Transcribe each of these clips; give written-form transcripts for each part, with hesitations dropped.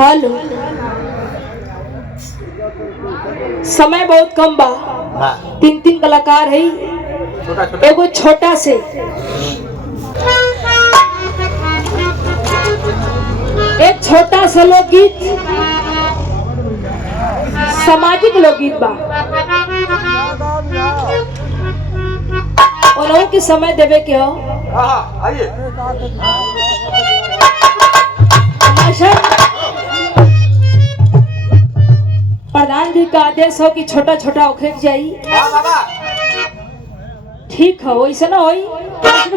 Hello, समय बहुत कम बा। तीन तीन कलाकार है, एगो छोटा से एक छोटा सा लोकगीत, सामाजिक लोकगीत बा। उन्हों के समय देवे के हो। प्रधान जी का आदेश हो कि छोटा छोटा उखेक जाई। ठीक है, वैसे ना होई,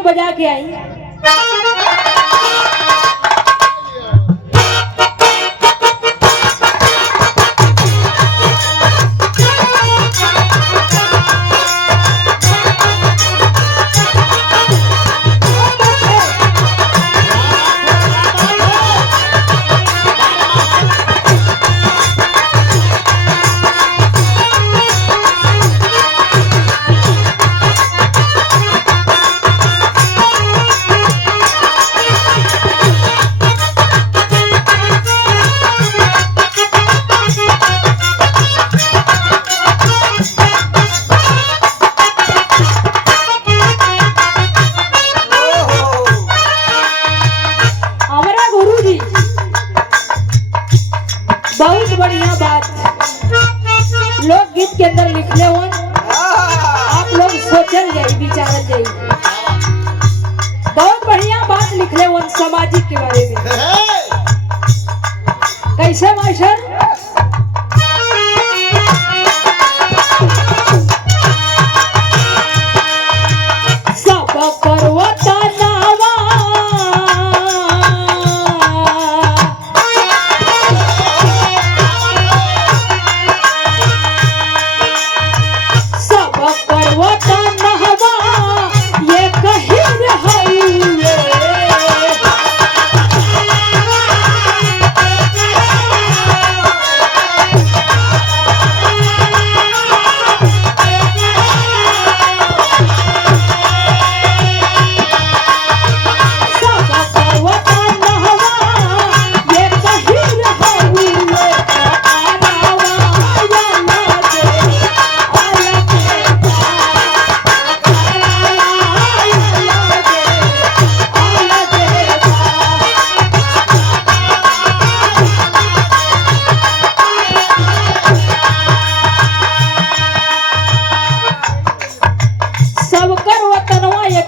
बजा के आई। बहुत बढ़िया बात लोकगीत के अंदर लिखले हो, आप लोग सोचल जाई, विचारल जाई। बहुत बढ़िया बात लिखले हो सामाजिक के बारे में। कैसे मास्टर? सब करवता नावा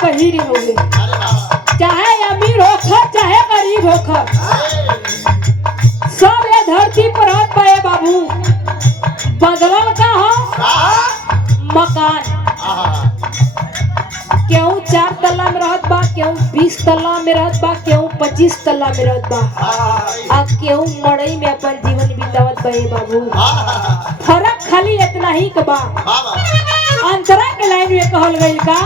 कहीरी होगे, चाहे अमीर होकर चाहे गरीब होकर, सब ये धरती पर हाथ पाए बाबू। बदलल का हो मकान, क्यों 4 तल्ला में रहत बा, क्यों 20 तल्ला में रहत बा, क्यों 25 तल्ला में रहत बा, आ क्यों मड़ई में अपन जीवन बितावत बा बाबू। फर्क खाली इतना ही के बा। अंतरा के लाइन में कहल गइल का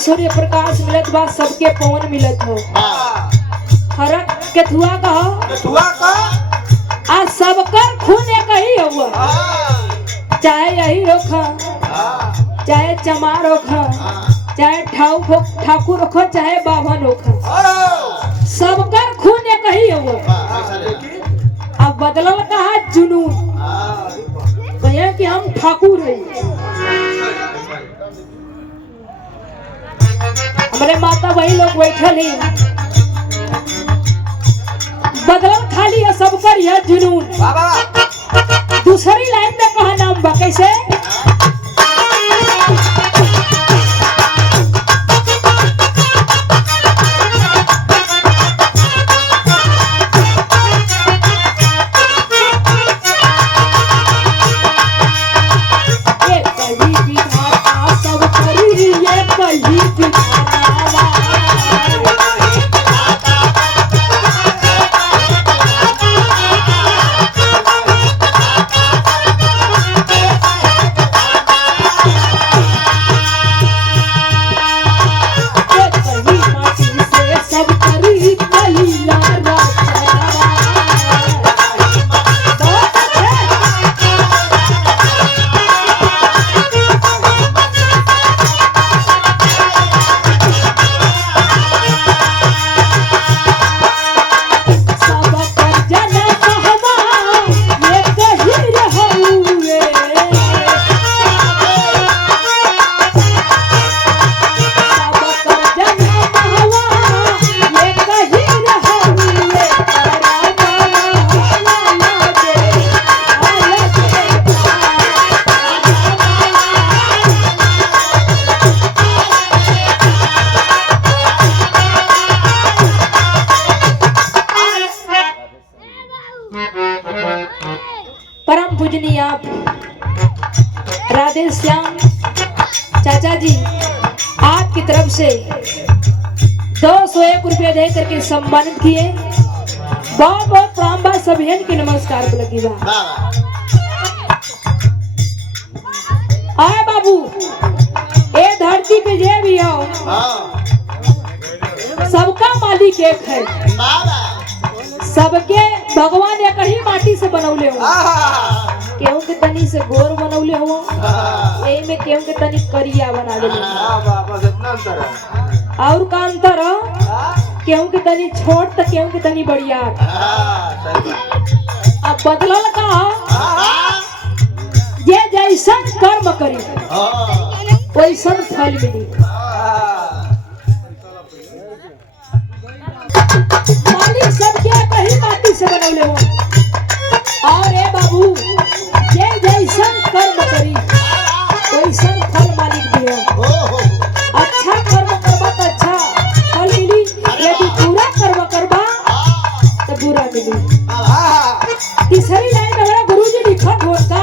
सूर्य प्रकाश मिलत बा सबके पवन मिलत हो फरक के धुआ कहो आ सबकर खून एक ही हुआ चाहे यही रोखा चाहे चमार होखा चाहे ठाकुर होखा चाहे बाभन होखा सबकर खून एक ही हुआ। अब बदलल कहा जुनून कहे कि हम ठाकुर हैं। हमारे माता वही लोग बैठल ही बदलल खाली है सबकर यह जुनून। दूसरी लाइन में कहा नाम बा कैसे परम पूजनीय आप राधे श्याम चाचा जी आपकी तरफ से 201 रुपये दे करके सम्मानित किए। बहुत बहुत प्रणाम बा सभी की नमस्कार लगी बा। आए बाबू ए धरती पे जे भी हो सबका मालिक एक है। सबके भगवान एक ही माटी से बनौले हो केहू के तनी से गोर बनौले हो यही में केहू के तनी करिया बना देले और का अंतर केहू के तनी छोट तो केहू के तनी बढ़िया। अब बदलल का ये जैसन कर्म करी वैसन फल मिली। मालिक सबके कहीं माटी से बनौले हो और ए बाबू ये जैसन कर्म करी वैसन फल मालिक दियो। अच्छा कर्म करबा तो अच्छा फल मिली यदि बुरा कर्म करबा तो बुरा मिली। तीसरी लाइन में मेरा गुरुजी लिखत होता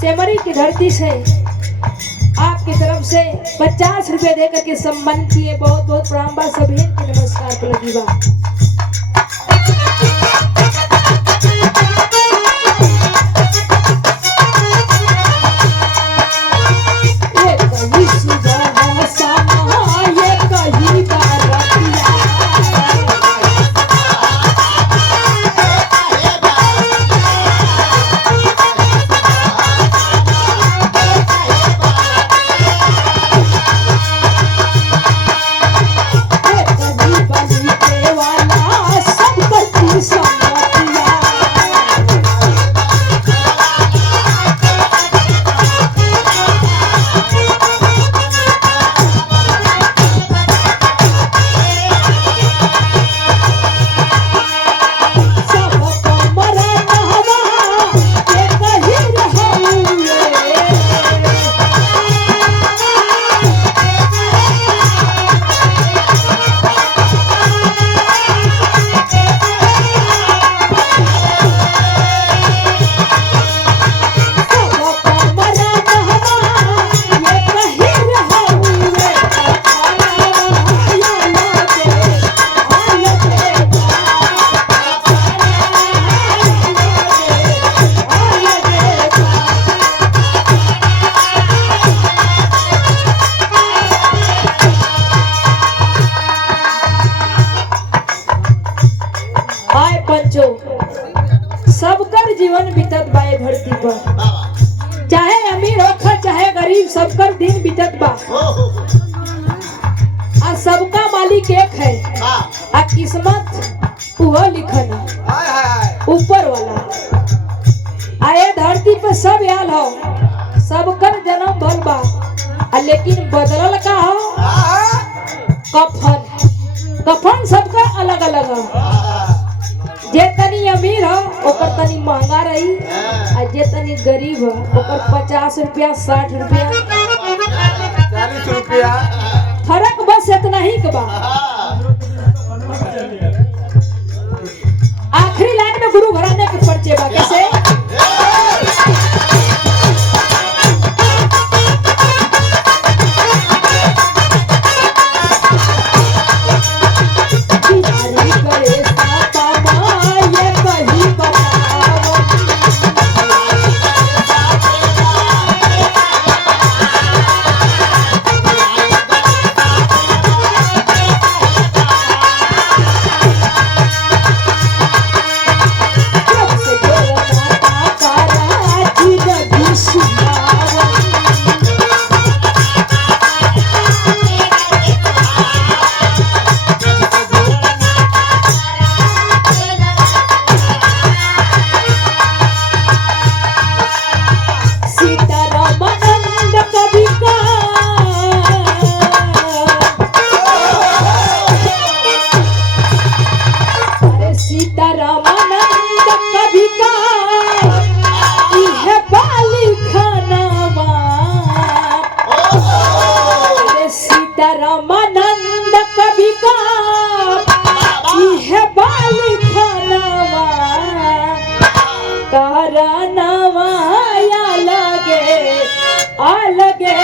सेमरी की धरती से आपकी तरफ से 50 रुपए देकर के सम्मान किए। बहुत बहुत प्रणाम बा सभी की नमस्कार लगी बा। सबकर दिन बीतत बा आ सबका मालिक एक है आ किस्मत वो लिखन ऊपर वाला आए धरती पे सब आयल हो सबकर जन्म भल बा लेकिन बदलल का हो कफन कफन सबका अलग अलग हो जे तनी अमीर हो ओकर तनी महंगा रही आ जे तनी गरीब हो ओकर 50 रुपया 60 रुपया 40 रुपया फर्क बस इतना ही के बा। आखिरी लाइन में गुरु घराने के परिचय बा कैसे रामानंद कवि का यह बाली खानावा करनवा या लगे अलगे